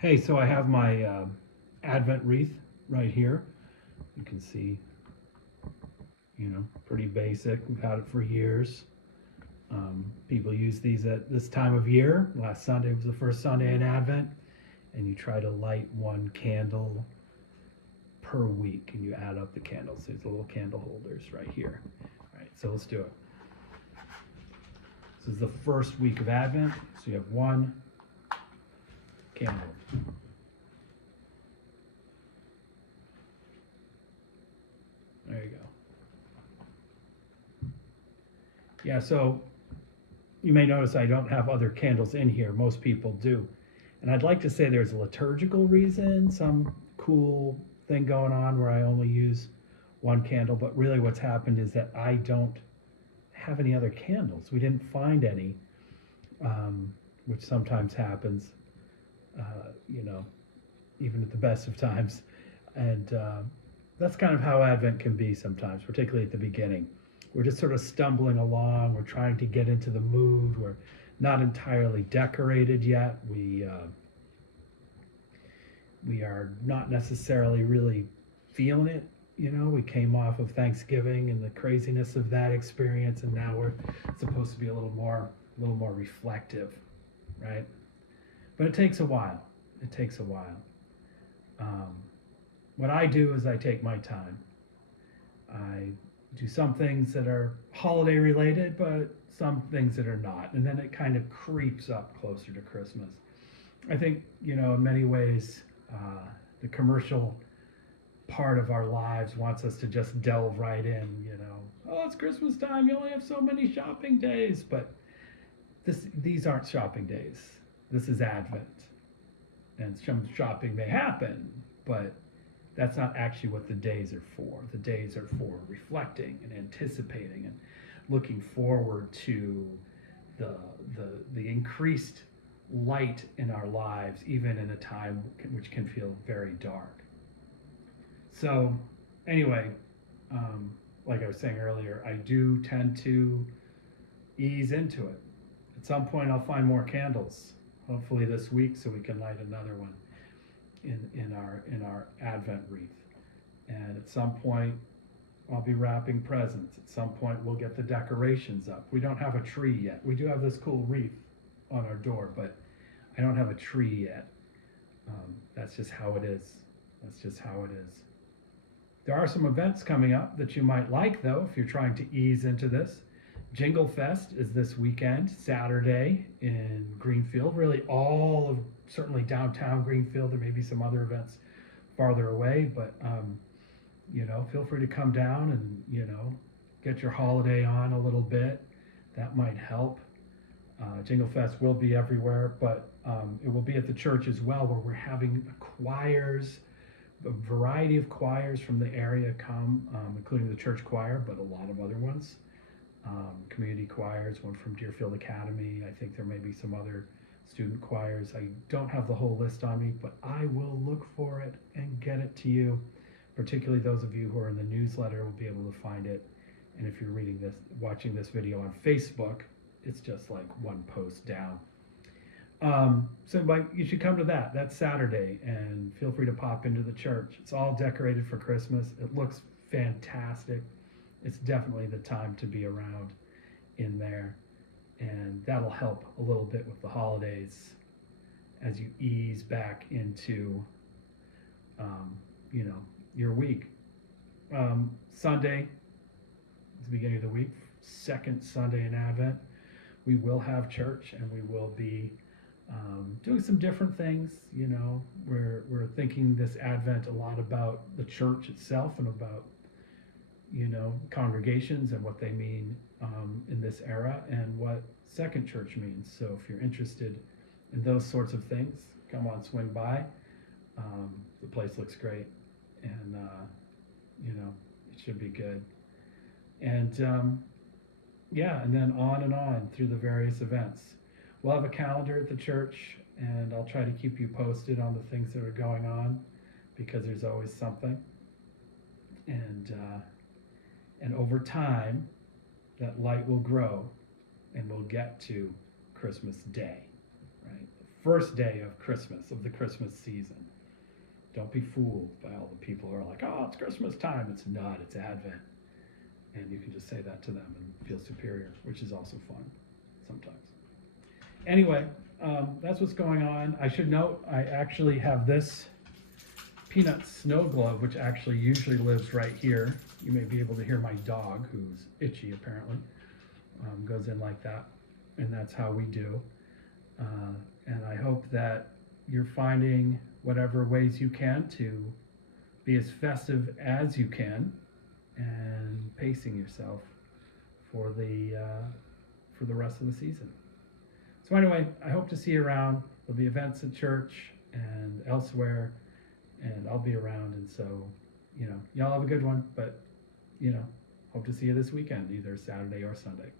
Hey, so I have my Advent wreath right here. You can see, pretty basic. We've had it for years. People use these at this time of year. Last Sunday was the first Sunday in Advent, and you try to light one candle per week, and you add up the candles. There's little candle holders right here. All right, so let's do it. This is the first week of Advent, so you have one candle. There you go. Yeah, so you may notice I don't have other candles in here. Most people do. And I'd like to say there's a liturgical reason, some cool thing going on where I only use one candle, but really what's happened is that I don't have any other candles. We didn't find any, which sometimes happens, you know, even at the best of times. And that's kind of how Advent can be sometimes, particularly at the beginning. We're just sort of stumbling along. We're trying to get into the mood. We're not entirely decorated yet. We are not necessarily really feeling it. You know, we came off of Thanksgiving and the craziness of that experience, and now we're supposed to be a little more reflective, right? But it takes a while. It takes a while. What I do is I take my time. I do some things that are holiday related, but some things that are not. And then it kind of creeps up closer to Christmas. I think, in many ways, the commercial part of our lives wants us to just delve right in, Oh, it's Christmas time. You only have so many shopping days. But these aren't shopping days. This is Advent. And some shopping may happen, but that's not actually what the days are for. The days are for reflecting and anticipating and looking forward to the increased light in our lives, even in a time which can feel very dark. So, anyway, like I was saying earlier, I do tend to ease into it. At some point, I'll find more candles, hopefully this week, so we can light another one in our Advent wreath. And at some point, I'll be wrapping presents. At some point, we'll get the decorations up. We don't have a tree yet. We do have this cool wreath on our door, but I don't have a tree yet. That's just how it is. That's just how it is. There are some events coming up that you might like, though, if you're trying to ease into this. Jingle Fest is this weekend, Saturday in Greenfield. Really all of, certainly downtown Greenfield. There may be some other events farther away, but, feel free to come down and, get your holiday on a little bit. That might help. Jingle Fest will be everywhere, but it will be at the church as well, where we're having choirs, a variety of choirs from the area come, including the church choir, but a lot of other ones. Community choirs, one from Deerfield Academy. I think there may be some other student choirs. I don't have the whole list on me, but I will look for it and get it to you. Particularly those of you who are in the newsletter will be able to find it. And if you're watching this video on Facebook, it's just like one post down. So you should come to that. That's Saturday, and feel free to pop into the church. It's all decorated for Christmas. It looks fantastic. It's definitely the time to be around in there, and that'll help a little bit with the holidays as you ease back into your week. Sunday is the beginning of the week, second Sunday in Advent. We will have church, and we will be doing some different things. We're thinking this Advent a lot about the church itself and about congregations and what they mean in this era and what second church means. So if you're interested in those sorts of things, come on, swing by. The place looks great, and it should be good. And and then on and on through the various events. We'll have a calendar at the church, and I'll try to keep you posted on the things that are going on, because there's always something. And over time, that light will grow, and we'll get to Christmas Day, right? The first day of Christmas, of the Christmas season. Don't be fooled by all the people who are like, oh, it's Christmas time. It's not, it's Advent. And you can just say that to them and feel superior, which is also fun sometimes. Anyway, that's what's going on. I should note, I actually have this peanut snow globe, which actually usually lives right here. You may be able to hear my dog, who's itchy apparently, goes in like that. And that's how we do. And I hope that you're finding whatever ways you can to be as festive as you can and pacing yourself for the rest of the season. So anyway, I hope to see you around. There'll be events at church and elsewhere, and I'll be around. And so, y'all have a good one, but, hope to see you this weekend, either Saturday or Sunday.